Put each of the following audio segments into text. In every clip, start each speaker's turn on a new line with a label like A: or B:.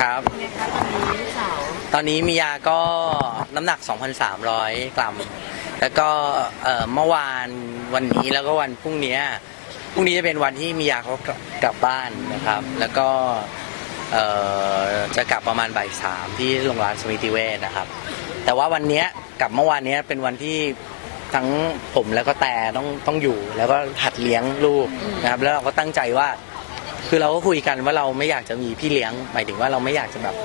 A: ครับ
B: ตอนนี้
A: มียาก็น้ำหนัก 2,300 กรัม แล้วก็เมื่อวานวันนี้แล้วก็วันพรุ่งนี้พรุ่งนี้จะเป็นวันที่มียาเขากลับบ้านนะครับ แล้วก็จะกลับประมาณบ่ายสามที่โรงพยาบาลสมิติเวชนะครับ แต่ว่าวันนี้ยกับเมื่อวานนี้เป็นวันที่ทั้งผมแล้วก็แต่ต้องต้องอยู่แล้วก็หัดเลี้ยงลูกนะครับ แล้วเราก็ตั้งใจว่า คือเราก็คุยกันว่าเราไม่อยากจะมีพี่เลี้ยง หมายถึงว่าเราไม่อยากจะแบบ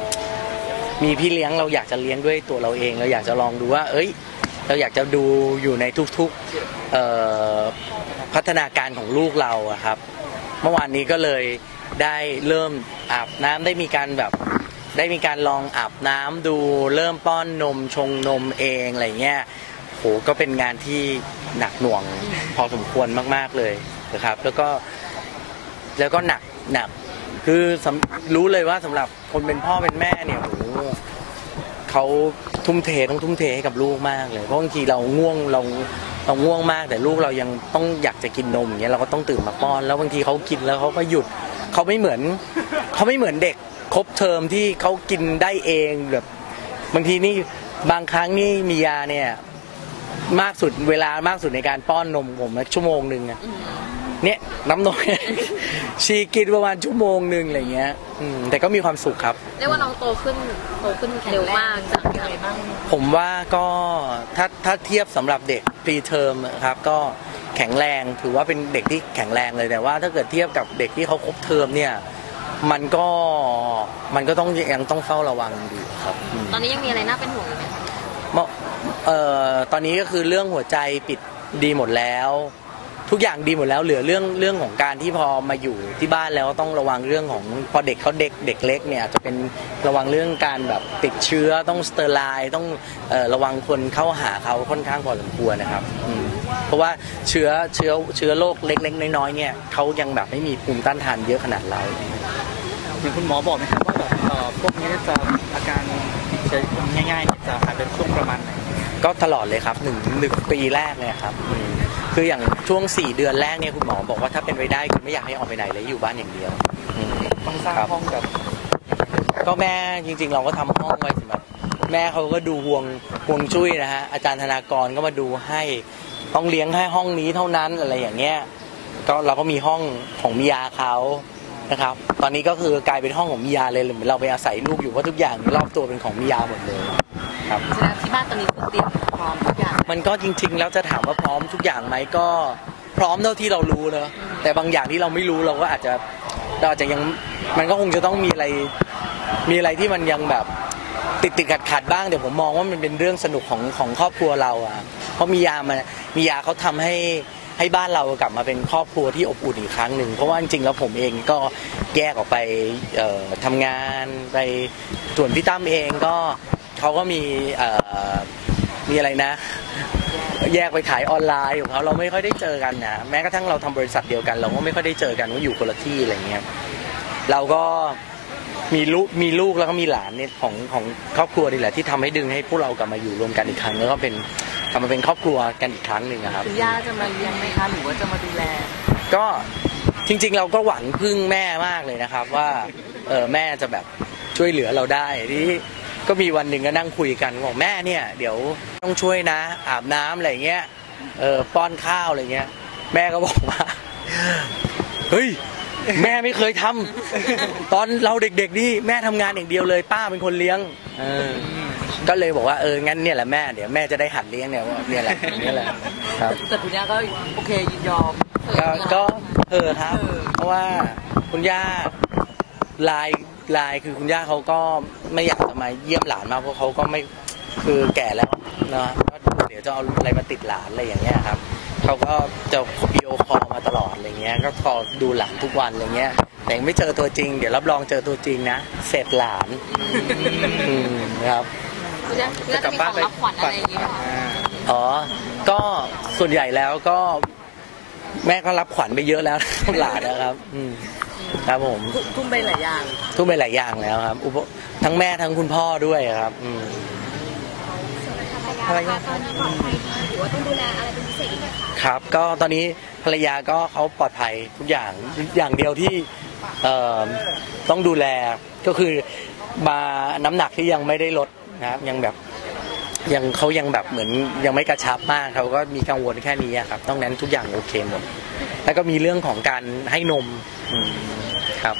A: มีพี่เลี้ยงเราอยากจะเลี้ยงด้วยตัวเราเอง เราอยากจะลองดูว่า เอ้ย เราอยากจะดูอยู่ในทุกๆพัฒนาการของลูกเราครับ เมื่อวานนี้ก็เลยได้เริ่มอาบน้ำได้มีการแบบได้มีการลองอาบน้ำดูเริ่มป้อนนมชงนมเองอะไรเงี้ยโหก็เป็นงานที่หนักหน่วงพอสมควรมาก ๆเลยนะครับ แล้วก็แล้วก็หนัก หนัก คือรู้เลยว่าสำหรับคนเป็นพ่อเป็นแม่เนี่ยโหเขาทุ่มเทต้องทุ่มเทให้กับลูกมากเลยเพราะบางทีเราง่วงเราเราง่วงมาก แต่ลูกเรายังต้องอยากจะกินนมอย่างเงี้ยเราก็ต้องตื่นมาป้อน แล้วบางทีเขากินแล้วเขาก็หยุดเขาไม่เหมือนเขาไม่เหมือนเด็กครบเทอมที่เขากินได้เองแบบบางทีนี่บางครั้งนี่มียาเนี่ยมากสุดเวลามากสุดในการป้อนนมผมชั่วโมงหนึ่งอะ เนี่ยน้ำนม ชีกินประมาณชั่วโมงหนึ่งอะไรเงี้ยอืมแต่ก็มีความสุขครับ
C: เรียกว่าน้องโตขึ้นโตขึ้นเร็วมากจาก
B: ยังไงบ้าง
A: ผมว่าก็ถ้าถ้าเทียบสำหรับเด็กปรีเทอมครับก็แข็งแรงถือว่าเป็นเด็กที่แข็งแรงเลยแต่ว่า ถ้าเกิดเทียบกับเด็กที่เขาครบเทอมเนี่ยมันก็มันก็ต้องยังต้องเฝ้าระวังอยู่ครับอืม
C: ตอนนี้ยังมีอะไรน่าเป็นห่วงอยู่ไหมคะ
A: เมื่อเอ่อตอนนี้ก็คือเรื่องหัวใจปิดดีหมดแล้ว ทุกอย่างดีหมดแล้วเหลือเรื่องเรื่องของการที่พอมาอยู่ที่บ้านแล้วต้องระวังเรื่องของพอเด็กเขาเด็กเด็กเล็กเนี่ยอาจจะเป็นระวังเรื่องการแบบติดเชื้อต้องสเตอร์ไลน์ต้องเอ่อระวังคนเข้าหาเขาค่อนข้างพอสมควรนะครับอืมเพราะว่าเชื้อเชื้อเชื้อโรคเล็กๆน้อยๆเนี่ยเขายังแบบไม่มีภูมิต้านทานเยอะขนาดเรา
D: เหมือนคุณหมอบอกไหมครับว่าแบบเอ่อพวกนี้จะอาการติดเชื้อง่ายๆเนี่ยจะหายเป็นช่วงประมาณไหน
A: ก็ตลอดเลยครับหนึ่งหนึ่งปีแรกเนี่ยครับอืม คืออย่างช่วง 4 เดือนแรกเนี่ยคุณหมอบอกว่าถ้าเป็นไปได้คือไม่อยากให้ออกไปไหนเลยอยู่บ้านอย่างเดียวอืม
D: ต้องสร้าง
A: ครับ
D: ห้องแบบ
A: ก็แม่จริง ๆ เราก็ทำห้องไว้สำหรับแม่เขาก็ดูห่วงห่วงจุ้ยนะฮะอาจารย์ธนากรก็มาดูให้ต้องเลี้ยงให้ห้องนี้เท่านั้นอะไรอย่างเงี้ยก็เราก็มีห้องของมิยาเขา นะครับ ตอนนี้ก็คือกลายเป็นห้องของมิยาเลยเหมือนเราไปอาศัยลูกอยู่เพราะทุกอย่างรอบตัวเป็นของมิยาหมดเลยครับ
B: แสดงที่บ้านตอนนี้คือเตรียมพร้อมทุกอย่าง
A: มันก็จริง ๆ แล้วจะถามว่าพร้อมทุกอย่างไหมก็พร้อมเท่าที่เรารู้เนอะแต่บางอย่างที่เราไม่รู้เราก็อาจจะเราอาจจะยังมันก็คงจะต้องมีอะไรมีอะไรที่มันยังแบบติดติดขัดขัดๆบ้างแต่ผมมองว่ามันเป็นเรื่องสนุกของของครอบครัวเราอะเพราะมียามามียาเขาทำให้ ให้บ้านเรากลับมาเป็นครอบครัวที่อบอุ่นอีกครั้งหนึ่งเพราะว่าจริงๆแล้วผมเองก็แยกออกไปเอ่อทำงานไปส่วนพี่ตั้มเองก็เขาก็มีมีอะไรนะ แยกไปขายออนไลน์ของเขาเราไม่ค่อยได้เจอกันนะแม้กระทั่งเราทำบริษัทเดียวกัน เราก็ไม่ค่อยได้เจอกันว่าอยู่คนละที่อะไรเงี้ยเราก็มีลูกมีลูกแล้วก็มีหลานเนี่ยของของครอบครัวนี่แหละที่ทำให้ดึงให้พวกเรากลับมาอยู่รวมกันอีกครั้งแล้วก็เป็น กลับมาเป็นครอบครัวกันอีกครั้งหนึ่งอะครับ
B: คุณย่าจะมาเลี้ยงไหมคะหรือว่าจะมาดูแล
A: ก็จริง ๆ เราก็หวังพึ่งแม่มากเลยนะครับว่าเออแม่จะแบบช่วยเหลือเราได้ที่ก็มีวันหนึ่งก็นั่งคุยกันบอกแม่เนี่ย เดี๋ยวต้องช่วยนะ อาบน้ำอะไรเงี้ยเออป้อนข้าวอะไรเงี้ย แม่ก็บอกว่าเฮ้ยแม่ไม่เคยทำตอนเราเด็กๆนี่แม่ทำงานอย่างเดียวเลย ป้าเป็นคนเลี้ยงเออ ก็เลยบอกว่าเอองั้นเนี่ยแหละแม่เดี๋ยวแม่จะได้หัดเลี้ยงเนี่ยว่าเนี่ยแหละเนี่ยแหละครับ
B: แต่คุณย่าก็โอเคยินยอม
A: ก็ก็เออครับ เพราะว่าคุณย่าลายลายคือคุณย่าเขาก็ไม่อยากจะมาเยี่ยมหลานมากเพราะเขาก็ไม่คือแก่แล้วเนาะก็เดี๋ยวจะเอาอะไรมาติดหลานอะไรอย่างเงี้ยครับเขาก็จะวิดีโอคอลมาตลอดอะไรเงี้ย ก็คอลดูหลานทุกวันอะไรเงี้ยแต่ยังไม่เจอตัวจริง เดี๋ยวรับรองเจอตัวจริงนะเสร็จหลานอืมครับ
C: คุณย่าคุณย่าจะมีของรับขวัญอะไรอย่างงี้ไหมคะ
A: อ๋อ ก็ส่วนใหญ่แล้วก็แม่ก็รับขวัญไปเยอะแล้วหลานนะครับอืมครับผม
B: ทุ่มไปหลายอย่าง
A: ทุ่มไปหลายอย่างแล้วครับอุปทั้งแม่ทั้งคุณพ่อด้วยครับอืม
C: ภรรยาตอนนี้ปลอดภัยดีหรือว่าต้องดูแลอะไรเป็นพิเศษอีกไหมคะ
A: ครับก็ตอนนี้ภรรยาก็เขาปลอดภัยทุกอย่างอย่างเดียวที่เอ่อต้องดูแลก็คือมาน้ำหนักที่ยังไม่ได้ลด นะครับยังแบบยังเขายังแบบเหมือนยังไม่กระชับมากเขาก็มีกังวลแค่นี้ครับต้องนั้นทุกอย่างโอเคหมด แล้วก็มีเรื่องของการให้นมครับ